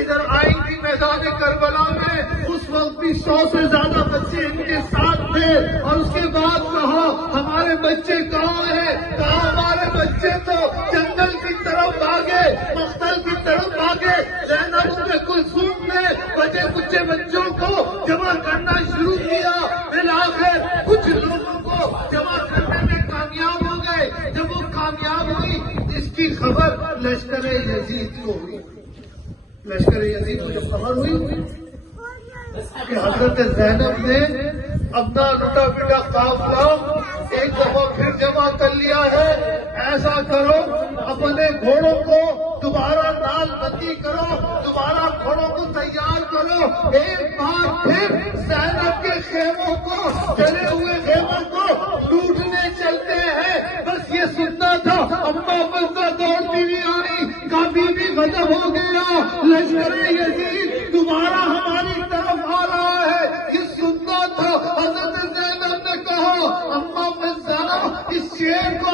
ادھر آئی تھی میدان کربلا میں، اس وقت بھی 100 سے زیادہ بچے ان کے ساتھ تھے، اور اس کے بعد کہا ہمارے بچے کہاں ہیں؟ کہا ہمارے بچے تو جنگل کی طرف بھاگے، مقتل کی طرف بھاگے۔ زینب کلثوم نے بچے کچے بچوں کو جمع کرنا شروع کیا، بالآخر کچھ لوگوں کو جمع کرنے میں کامیاب ہو گئے۔ جب وہ کامیاب ہوئی، اس کی خبر لشکر یزید کو ہوئی۔ لشکر یزید کو جب خبر ہوئی کہ حضرت زینب نے اپنا لٹا پٹا قافلہ ایک دفعہ پھر جمع کر لیا ہے، ایسا کرو اپنے گھوڑوں کو دوبارہ نال بندی کرو، دوبارہ گھوڑوں کو تیار کرو، ایک بار پھر زینب کے خیموں کو، جلے ہوئے خیموں کو لوٹنے چلتے ہیں۔ بس یہ سننا تھا، اما بندہ دوڑتی بھی آئی، کبھی بھی غضب ہو گیا، لشکر یزید دوبارہ ہماری طرف آ رہا ہے، یہ سننا تھا۔ حضرت زینب نے کہا اما بندہ اس شیر کو